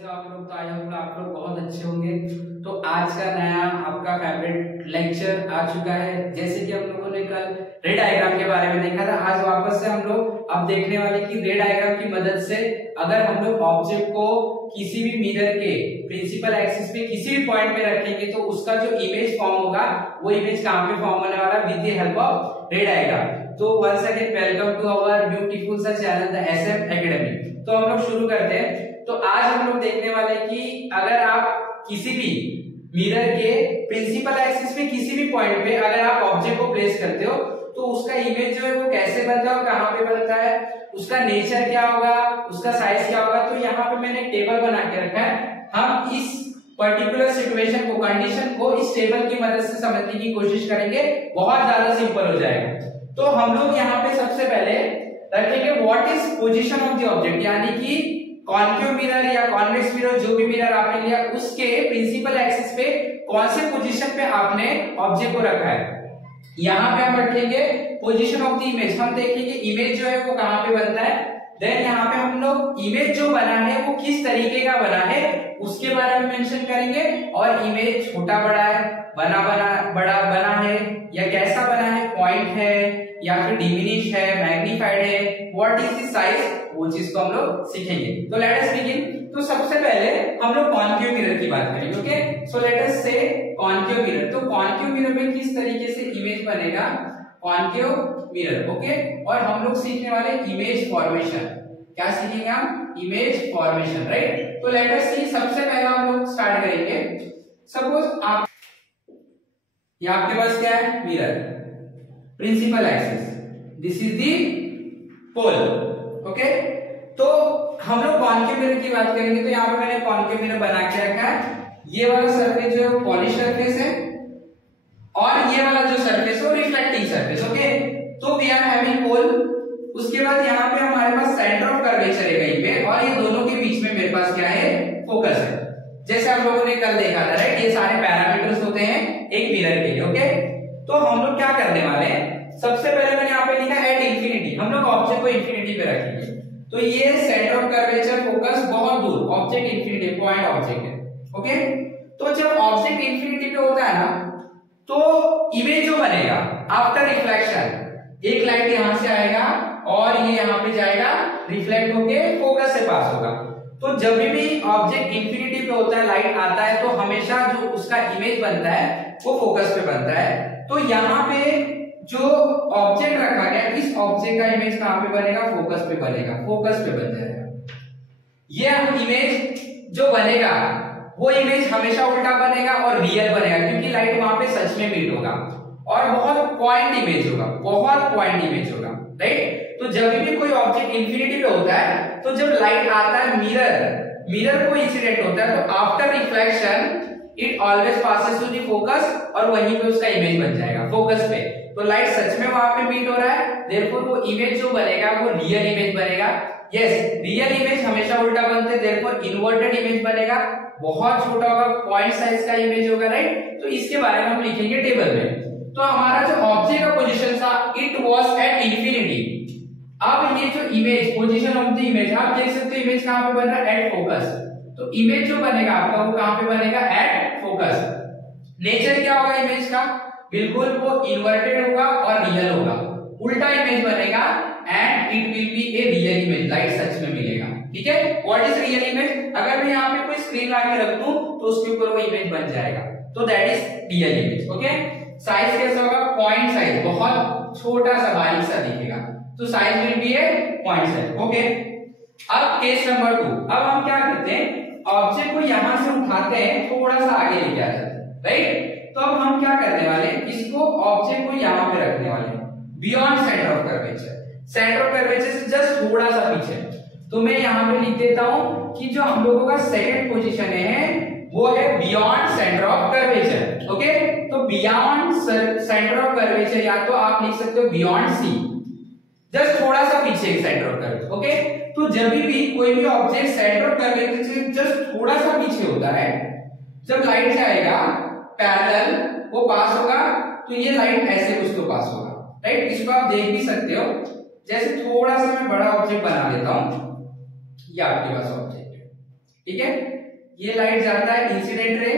कैसे हो आप लोग? तो आई होप आप लोग बहुत अच्छे होंगे। तो आज का नया आपका फेवरेट लेक्चर आ चुका है। जैसे कि हम लोगों ने कल रे डायग्राम के बारे में देखा था, आज वापस से हम लोग अब देखने वाले कि रे डायग्राम की मदद से अगर हम लोग ऑब्जेक्ट को किसी भी मिरर के प्रिंसिपल एक्सिस पे किसी भी पॉइंट पे रखेंगे तो उसका जो इमेज फॉर्म होगा वो इमेज कहां पे फॉर्म होने वाला with the help of ray diagram. तो once again welcome to our beautiful सा चैनल द एसएम एकेडमी। तो हम लोग शुरू करते हैं। तो आज हम लोग देखने वाले कि अगर आप किसी भी मिरर के प्रिंसिपल एक्सिस पे किसी भी पॉइंट पे अगर आप ऑब्जेक्ट को प्लेस करते हो तो उसका इमेज जो है वो कैसे बनता है और कहां पे बनता है, उसका नेचर क्या होगा, उसका साइज क्या होगा। तो यहाँ पे मैंने टेबल बना के रखा है। हम इस पर्टिकुलर सिचुएशन को, कंडीशन को इस टेबल की मदद से समझने की कोशिश करेंगे। बहुत ज्यादा सिंपल हो जाएगा। तो हम लोग यहाँ पे सबसे पहले रखेंगे what is position of the object, यानी कि कॉन्केव मिरर या कॉन्वेक्स मिरर जो भी मिरर आपने लिया उसके प्रिंसिपल एक्सिस पे कौन से पोजीशन पे आपने ऑब्जेक्ट को रखा है। यहाँ पे हम रखेंगे पोजीशन ऑफ द इमेज। हम देखेंगे इमेज जो है वो कहाँ पे बनता है। देन यहाँ पे हम लोग इमेज जो बना है वो किस तरीके का बना है उसके बारे में मेंशन करेंगे। और इमेज छोटा बड़ा है, बड़ा बना है या कैसा बना है, पॉइंट है या फिर डिमिनिश है, मैग्नीफाइड है, व्हाट इज द साइज, वो चीज को हम लोग सीखेंगे। तो लेट अस बिगिन। तो सबसे पहले हम लोग कॉन्केव मिरर की बात करेंगे। ओके, सो लेट अस से कॉन्केव मिरर। तो कॉन्केव मिरर में किस तरीके से इमेज बनेगा, कॉन्केव मिरर। ओके, और हम लोग सीखने वाले इमेज फॉर्मेशन। क्या सीखेंगे हम? Image formation, right. तो लेट अस सी, सबसे पहला हम लोग स्टार्ट करेंगे। सपोज आप ये आपके पास क्या है, mirror, principal axis, this is the pole. Okay, तो हम लोग कॉन्केव मिरर की बात करेंगे। तो यहाँ पे मैंने कॉन्केव मिरर बना के रखा है। ये वाला सरफेस जो है पॉलिश सरफेस है और ये वाला जो सरफेस है वो रिफ्लेक्टिंग सरफेस। ओके, तो वी आर हैविंग पोल। उसके बाद यहाँ पे हमारे पास सेंटर ऑफ कर्वेचर है कहीं पे, और ये दोनों के बीच में मेरे पास क्या है, फोकस है। जैसे आप लोगों ने कल देखा था, राइट। ये सारे पैरामीटर्स होते हैं एक मिरर के लिए। ओके, तो हम लोग क्या करने वाले हैं, सबसे पहले मैंने यहाँ पे लिखा एट इंफिनिटी। हम लोग ऑब्जेक्ट को इंफिनिटी पे रखेंगे। तो ये सेंटर ऑफ कर्वेचर, फोकस बहुत दूर, ऑब्जेक्ट इंफिनिटी, पॉइंट ऑब्जेक्ट है। ओके, तो जब ऑब्जेक्ट इंफिनिटी पे होता है ना तो इमेज जो बनेगा आफ्टर रिफ्लेक्शन, एक लाइट यहां से आएगा और ये यहां पे जाएगा, रिफ्लेक्ट होके फोकस से पास होगा। तो जब भी ऑब्जेक्ट इंफिनिटी पे होता है, लाइट आता है, तो हमेशा जो उसका इमेज बनता है वो फोकस पे बनता है। तो यहाँ पे जो ऑब्जेक्ट रखा गया, इस ऑब्जेक्ट का इमेज कहां पे बनेगा, फोकस पे बनेगा, फोकस पे बन जाएगा। ये इमेज जो बनेगा वो इमेज हमेशा उल्टा बनेगा और रियल बनेगा, क्योंकि लाइट वहां पे सच में मीट होगा और बहुत पॉइंट इमेज होगा, बहुत पॉइंट इमेज होगा, राइट। तो जब भी कोई ऑब्जेक्ट इंफिनिटी पे होता है तो जब लाइट आता है, मिरर को इंसिडेंट होता है, तो after reflection it always passes to the focus और वहीं पे उसका इमेज बन जाएगा, फोकस पे। तो लाइट सच में वहां पे मीट हो रहा है, देयरफॉर वो इमेज जो बनेगा वो रियल इमेज बनेगा। यस, रियल इमेज हमेशा उल्टा बनते हैं, देयरफॉर इन्वर्टेड इमेज बनेगा, बहुत छोटा होगा, पॉइंट साइज का इमेज होगा, राइट। तो इसके बारे में हम लिखेंगे टेबल में। तो हमारा जो ऑब्जेक्ट का पोजीशन था, इट वाज एट इंफिनिटी। अब ये जो image, position of the image, आप देख सकते हो इमेज कहां पे बन रहा है, एट फोकस। तो इमेज जो बनेगा आपका वो कहां पे बनेगा, एट फोकस। नेचर क्या होगा इमेज का, बिल्कुल वो इन्वर्टेड होगा और रियल होगा, उल्टा इमेज बनेगा and it will be a real image, light सच में मिलेगा। ठीक है, व्हाट इज रियल इमेज, अगर मैं यहाँ पे कोई स्क्रीन लाके रख दूं तो उसके ऊपर वो इमेज बन जाएगा, तो that is real image. Okay, size कैसा होगा, पॉइंट साइज, बहुत छोटा सा बारीक सा दिखेगा, तो size will be A point size. Okay, अब केस नंबर 2। अब हम क्या करते हैं, ऑब्जेक्ट को यहां से उठाते हैं, थोड़ा सा आगे लेके आ जाते हैं, राइट। तो अब हम क्या करने वाले, इसको ऑब्जेक्ट को यहां पे रखने वाले, beyond centre of curvature, centre of curvature से जस्ट थोड़ा सा पीछे। तो मैं यहां पे लिख देता हूं कि जो हम लोगों का सेकंड पोजीशन है वो है beyond centre of curvature. Okay, तो बियॉन्ड सेंटर ऑफ कर्वेचर, या तो आप लिख सकते हो बियॉन्ड सी, जस्ट थोड़ा सा पीछे सेंटर ऑफ कर्वेचर। ओके, तो जब भी कोई भी ऑब्जेक्ट सेंटर ऑफ कर्वेचर से जस्ट थोड़ा सा पीछे होता है, जब लाइट जाएगा पैरेलल, वो पास होगा, तो ये लाइट ऐसे कुछ तो पास होगा, राइट। इसको आप देख भी सकते हो। जैसे थोड़ा सा मैं बड़ा ऑब्जेक्ट बना लेता हूं, ये आपके पास ऑब्जेक्ट है, ठीक है, ये लाइट जाता है इंसिडेंट रे,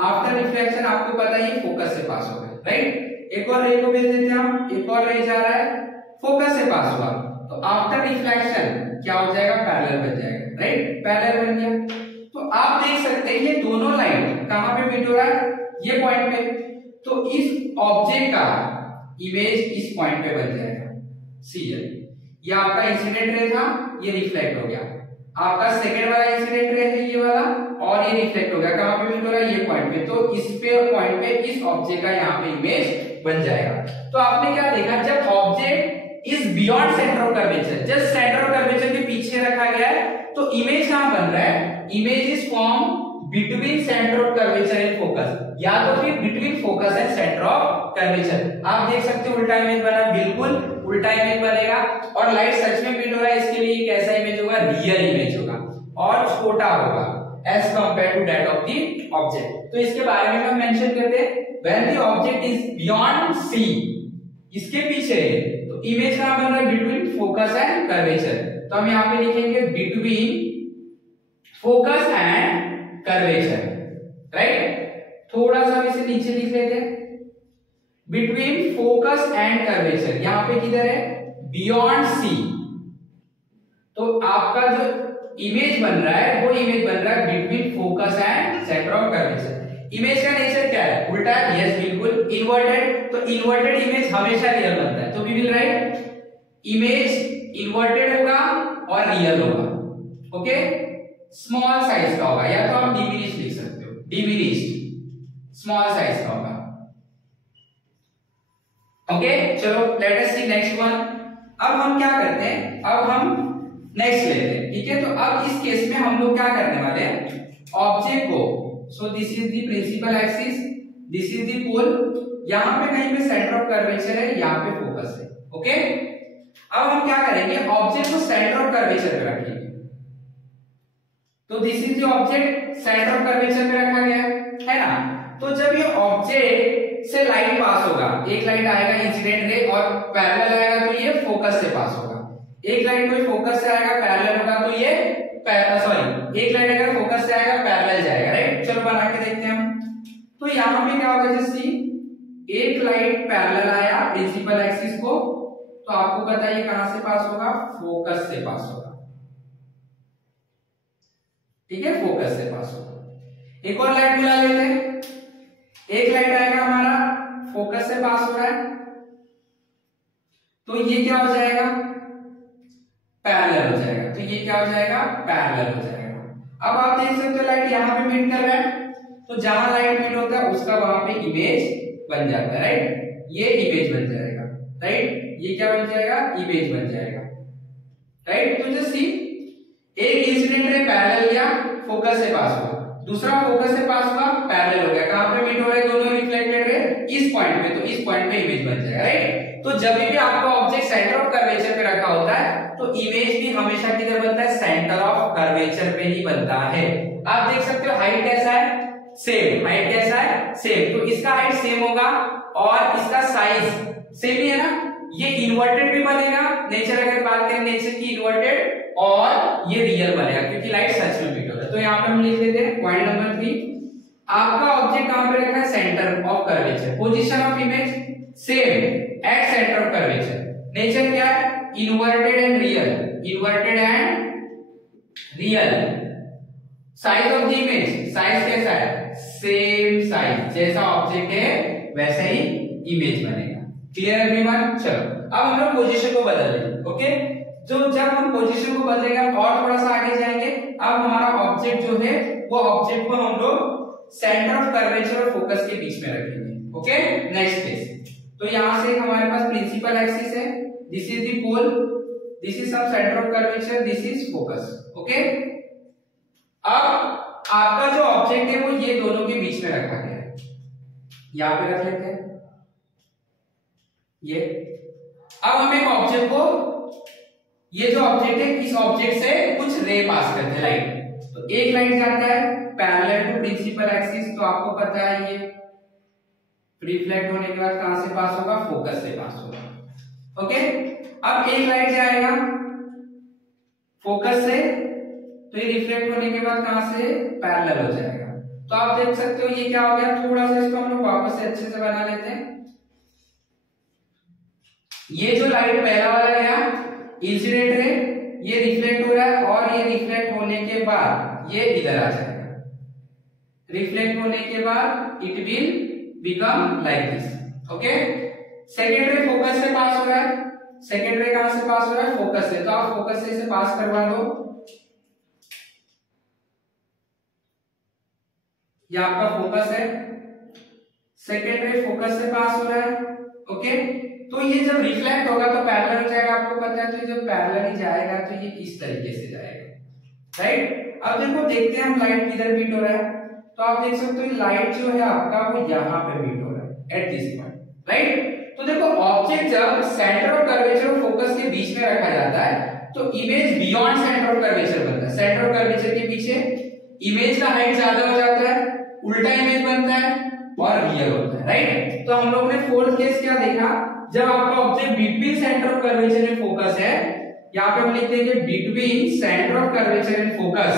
आफ्टर रिफ्लेक्शन आपको पता है ये फोकस से पास हो गया, राइट। एक और रे को भेज देते हैं हम, एक और रे जा रहा है, फोकस से पास हुआ, तो आफ्टर रिफ्लेक्शन क्या हो जाएगा, पैरेलल बन जाएगा, राइट, पैरेलल बन गया। तो आप देख सकते हैं ये दोनों लाइट कहां पे मीट हो रहा है, ये पॉइंट पे, तो इस ऑब्जेक्ट का इमेज इस पॉइंट पे बन जाएगा सीएल। ये आपका इंसिडेंट रे था, ये रिफ्लेक्ट हो गया, आपका सेकंड वाला इंसिडेंट रे है ये वाला, और ये रिफ्लेक्ट हो गया, कहां पे मीट हो रहा है, ये पॉइंट पे, तो इस पे पॉइंट पे इस ऑब्जेक्ट का यहाँ पे इमेज बन जाएगा। तो आपने क्या देखा, जब object is beyond centre of curvature, just centre of curvature के पीछे रखा गया है, तो इमेज कहां बन रहा है, image is form between centre of curvature and focus, या तो फिर between focus and centre of curvature. आप देख सकते हो उल्टा इमेज बना, बिल्कुल उल्टा इमेज बनेगा, और लाइट सच में मीट हो रहा है, इसके लिए कैसा इमेज होगा, रियल इमेज होगा, और छोटा होगा as compare to that of the object. तो इसके बारे में हम मेंशन करते हैं, when the object is beyond C, इसके पीछे, तो इमेज कहां बन रहा है, बिटवीन फोकस एंड कर्वेचर। तो हम यहाँ पे लिखेंगे between focus and curvature, right. थोड़ा सा इसे नीचे लिख लेते हैं, बिटवीन फोकस एंड कर्वेचर, यहां पे किधर है, बियॉन्ड सी। तो आपका जो इमेज बन रहा है वो इमेज बन रहा है between focus and centre of curvature. Image का नेचर क्या है, उल्टा, यस बिल्कुल, इन्वर्टेड, तो इन्वर्टेड इमेज हमेशा रियल बनता है, तो we will write image inverted होगा और रियल होगा, ओके, स्मॉल साइज का होगा, या तो आप डिमिनिश लिख सकते हो, डिमिनिश्ड, स्मॉल साइज का होगा, ओके। चलो लेट अस सी नेक्स्ट वन। अब हम क्या करते हैं, अब हम नेक्स्ट लेते हैं, ठीक है। तो अब इस केस में हम लोग क्या करने वाले हैं, ऑब्जेक्ट को, so this is the principal axis, this is the pole, यहां पे कहीं पे सेंटर ऑफ कर्वेचर है, यहां पे फोकस है, ओके। अब हम क्या करेंगे, ऑब्जेक्ट को सेंटर ऑफ कर्वेचर पे रखेंगे, तो this is the object, centre of curvature पे रखा गया है ना। तो जब ये ऑब्जेक्ट से लाइट पास होगा, एक लाइट आएगा इंसिडेंट रे और पैरेलल आएगा, तो ये फोकस से पास होगा, एक लाइट कोई फोकस से आएगा पैरेलल होगा, तो ये सॉरी एक लाइट अगर फोकस से आएगा पैरेलल जाएगा, राइट। चलो बना के देखते हैं हम। तो यहां पे क्या होगा, जैसे एक लाइट पैरेलल आया प्रिंसिपल एक्सिस को, तो आपको पता है ये कहां से पास होगा, फोकस से पास होगा, ठीक है, फोकस से पास होगा। एक और लाइट बुला लेते हैं, एक लाइट आएगा हमारा फोकस से पास हो रहा है, तो ये क्या हो जाएगा, पैरेलल हो जाएगा, तो ये क्या हो जाएगा, पैरेलल हो जाएगा। अब आप देख सकते हो लाइट यहां पे मीट कर रहा है, तो जहां लाइट मीट होता है उसका वहां पे इमेज बन जाता है, राइट, ये इमेज बन जाएगा, राइट, ये क्या बन जाएगा, इमेज बन जाएगा, राइट। तो जैसे एक इंसिडेंट रे पैरेलल गया, फोकस से पास हुआ, दूसरा फोकस से पास हुआ, पैरेलल हो गया, कहां पे मीट हो रहे हैं दोनों रिफ्लेक्टेड रे, इस पॉइंट पे, तो इस पॉइंट पे इमेज बन जाएगा, राइट। तो जब भी आपका ऑब्जेक्ट सेंटर ऑफ कर्वेचर पे रखा होता है, तो इमेज भी हमेशा किधर बनता है, सेंटर ऑफ कर्वेचर पे ही बनता है। आप देख सकते हो हाइट कैसा है, सेम, हाइट कैसा है, सेम, तो इसका हाइट सेम होगा और इसका साइज सेम ही है ना। ये इन्वर्टेड भी बनेगा, नेचर अगर बात करें नेचर की इन्वर्टेड, और ये रियल बनेगा क्योंकि लाइट सच में मीट हो रहा है। तो यहाँ पे हम लिख देते हैं पॉइंट नंबर 3, आपका ऑब्जेक्ट कहां पे रखना है, centre of curvature, position of image same at centre of curvature, nature क्या है, inverted and real, inverted and real, size of the image, size कैसा है, सेम साइज, जैसा ऑब्जेक्ट है वैसा ही इमेज बनेगा। Clear everyone. चलो अब हम लोग पोजीशन को बदल लेंगे, ओके। जो जब हम पोजीशन को बदलेंगे और थोड़ा सा आगे जाएंगे, अब हमारा ऑब्जेक्ट जो है वो ऑब्जेक्ट को हम लोग सेंटर ऑफ कर्वेचर और फोकस के बीच में रखेंगे, ओके। नेक्स्ट केस, तो यहां से हमारे पास प्रिंसिपल एक्सिस है, this is the pole, this is some centre of curvature, this is focus, okay. अब आपका जो ऑब्जेक्ट है वो ये दोनों के बीच में रखा गया है, यहां पे रख लेते हैं ये। अब हम एक ऑब्जेक्ट को, ये जो ऑब्जेक्ट है इस ऑब्जेक्ट से कुछ रे पास करते हैं, लाइट, तो एक लाइट जाता है पैरेलल टू प्रिंसिपल एक्सिस, तो आपको पता है ये रिफ्लेक्ट होने के बाद कहां से पास होगा, फोकस से पास होगा, ओके। अब एक लाइट जाएगा फोकस से तो ये रिफ्लेक्ट होने के बाद कहां से पैरेलल हो जाएगा। तो आप देख सकते हो ये क्या हो गया, थोड़ा सा इसको हम लोग वापस से अच्छे से बना लेते हैं। ये जो लाइट पहला वाला गया इंसिडेंट रे, ये रिफ्लेक्ट हो रहा है और ये रिफ्लेक्ट होने के बाद ये इधर आ जाएगा। रिफ्लेक्ट होने के बाद it will become like this. Okay, second रे फोकस से पास हो रहा है, सेकेंड रे कहां से पास हो रहा है, फोकस से, तो आप फोकस से इसे पास करवा दो। ये आपका फोकस है, सेकेंड रे फोकस से पास हो रहा है। ओके, तो ये जब रिफ्लेक्ट होगा तो पैरेलल हो जाएगा, आपको पता है। तो जब पैरेलल ही जाएगा तो ये इस तरीके से जाएगा, राइट। अब देखो देखते हैं हम लाइट किधर बीट हो रहा है। तो आप देख सकते हो लाइट जो है आपका वो यहाँ पे बीट हो रहा है एट दिस पॉइंट, राइट। तो देखो ऑब्जेक्ट जब सेंटर ऑफ कर्वेचर और फोकस के बीच में रखा जाता है तो image beyond centre of curvature बनता है। सेंटर ऑफ कर्वेचर के पीछे इमेज का हाइट ज्यादा हो जाता है, उल्टा इमेज बनता है और रियल होता है, राइट। तो हम लोग ने फोर्थ केस क्या देखा, जब आपका object between centre of curvature and focus है, यहाँ पे हम लिखते हैं between centre of curvature and focus,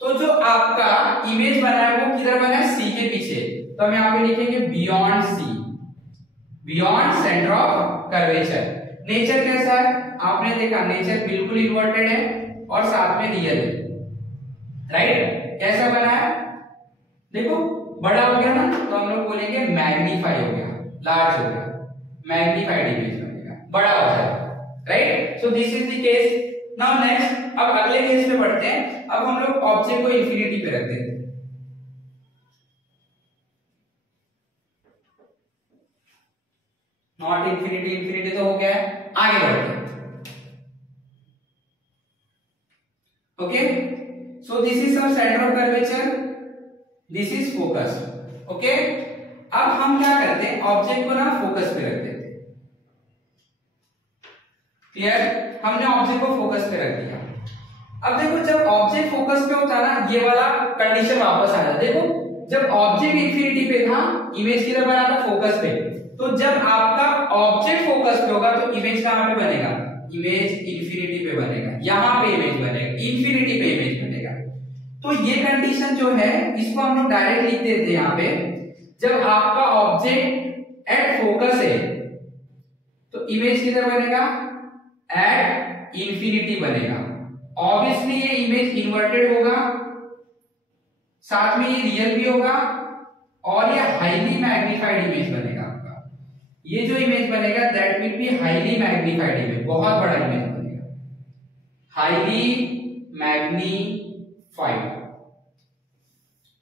तो जो आपका इमेज बना है वो किधर बना है, सी के पीछे। तो हम यहाँ पे लिखेंगे beyond C, beyond centre of curvature. Nature कैसा है आपने देखा, नेचर बिल्कुल इन्वर्टेड है और साथ में रियल है, राइट। कैसा बना है देखो, बड़ा हो गया ना, तो हम लोग बोलेंगे मैग्नीफाई हो गया, लार्ज हो गया, मैग्नीफाइड इमेज बनेगा, बड़ा हो जाएगा, right. So this is the case. Now next, अब अगले केस में बढ़ते हैं। अब हम लोग ऑब्जेक्ट को इंफिनिटी पे रख देते हैं। नॉट इंफिनिटी, इंफिनिटी तो हो गया है, आगे बढ़ते हैं। Okay, so this is some centre of curvature, this is focus. Okay, अब हम क्या करते हैं, ऑब्जेक्ट को ना फोकस पे रख देते हैं। क्लियर, हमने ऑब्जेक्ट को फोकस पे रख दिया। अब देखो जब ऑब्जेक्ट फोकस पे होता है ना, ये वाला कंडीशन वापस आ जाता है। देखो जब ऑब्जेक्ट इंफिनिटी पे था, इमेज किधर बना था, फोकस पे। तो जब आपका ऑब्जेक्ट फोकस पे होगा तो इमेज कहां पे बनेगा, इमेज इंफिनिटी पे बनेगा, यहां पे इमेज बनेगा, इंफिनिटी पे इमेज बनेगा। तो ये कंडीशन जो है इसको हम लोग डायरेक्ट लिख देते हैं यहाँ पे, जब आपका ऑब्जेक्ट एट फोकस है तो इमेज किधर बनेगा, एट इंफिनिटी बनेगा। ऑब्वियसली ये इमेज इन्वर्टेड होगा, साथ में ये रियल भी होगा और ये हाईली मैग्नीफाइड इमेज बनेगा आपका। ये जो इमेज बनेगा that will be highly magnified image, बहुत बड़ा इमेज बनेगा, हाईली मैग्नीफाइड।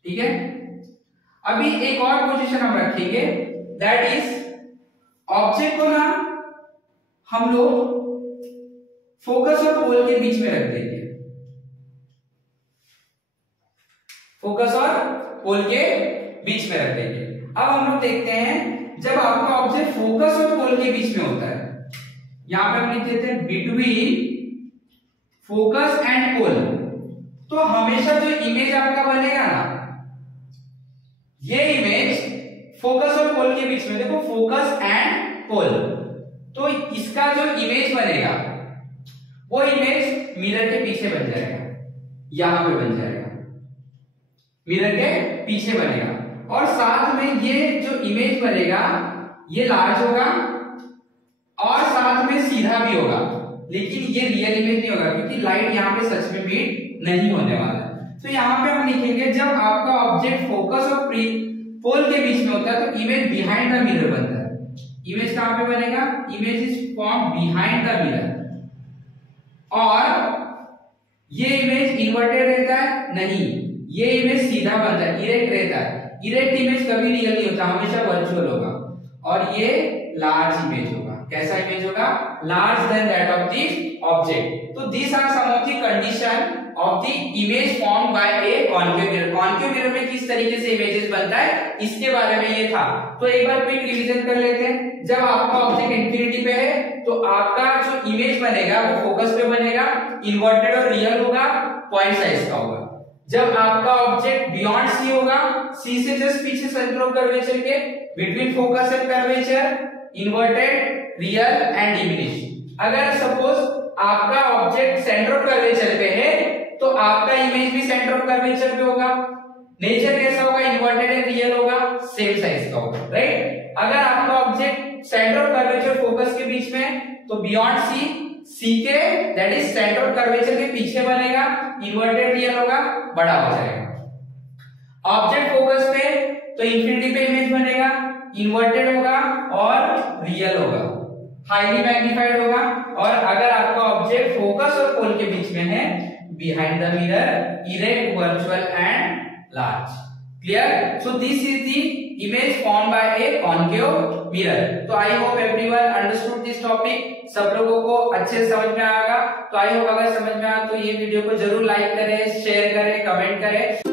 ठीक है, अभी एक और पोजीशन हम रखेंगे, दैट इज ऑब्जेक्ट को ना हम लोग फोकस और पोल के बीच में रख देंगे, फोकस और पोल के बीच में रख देंगे। अब हम लोग देखते हैं जब आपका ऑब्जेक्ट फोकस और पोल के बीच में होता है, यहां पे हम लिख देते हैं बिटवीन फोकस एंड पोल, तो हमेशा जो इमेज आपका बनेगा ना, ये इमेज फोकस और पोल के बीच में, देखो फोकस एंड पोल, तो इसका जो इमेज बनेगा वो इमेज मिरर के पीछे बन जाएगा, यहां पे बन जाएगा, मिरर के पीछे बनेगा। और साथ में ये जो इमेज बनेगा ये लार्ज होगा और साथ में सीधा भी होगा, लेकिन ये रियल इमेज नहीं होगा क्योंकि लाइट यहाँ पे सच में बीट नहीं होने वाला है। तो यहाँ पे हम लिखेंगे जब आपका ऑब्जेक्ट फोकस और पोल के बीच में होता है तो इमेज बिहाइंड द मिरर बनता है। इमेज कहां पे बनेगा, image is form behind the mirror. और ये इमेज इन्वर्टेड रहता है नहीं, ये इमेज सीधा बनता है, इरेक्ट रहता है। इरेक्ट इमेज कभी रियल नहीं होता, हमेशा वर्चुअल होगा। और ये लार्ज इमेज होगा, कैसा इमेज होगा, large than that of the object. तो these are some of the condition of the image form by a concave mirror. Concave mirror में किस तरीके से इमेजेस बनता है इसके बारे में ये था। तो एक बार क्विक रिवीजन कर लेते हैं। जब आपका ऑब्जेक्ट इंफिनिटी पे है तो आपका जो इमेज बनेगा वो फोकस पे बनेगा, इन्वर्टेड और रियल होगा, पॉइंट साइज का होगा। जब आपका ऑब्जेक्ट बियॉन्ड सी होगा, सी से जस्ट पीछे सेंटर ऑफ कर्वेचर के, between focus and curvature, inverted, real and diminish. अगर सपोज आपका ऑब्जेक्ट सेंटर ऑफ कर्वेचर पे है तो तो आपका इमेज भी सेंटर ऑफ कर्वेचर पे होगा। नेचर कैसा होगा, इन्वर्टेड एंड रियल होगा, सेम साइज का होगा, राइट। अगर आपका object centre of curvature focus के बीच में है तो बियॉन्ड सी के that is centre of curvature के पीछे बनेगा, इन्वर्टेड रियल होगा, बड़ा हो जाएगा। ऑब्जेक्ट फोकस पे तो इंफिनिटी पे इमेज बनेगा, इन्वर्टेड होगा और रियल होगा, हाईली मैग्नीफाइड होगा। और अगर आपका ऑब्जेक्ट फोकस और पोल के बीच में है, behind the mirror, erect, virtual and large. Clear? So this is the image formed by a concave mirror. तो I hope everyone understood this topic. सब लोगों को अच्छे से समझ में आएगा। तो आई होप अगर समझ में आया तो ये वीडियो को जरूर लाइक करें, शेयर करें, कमेंट करें।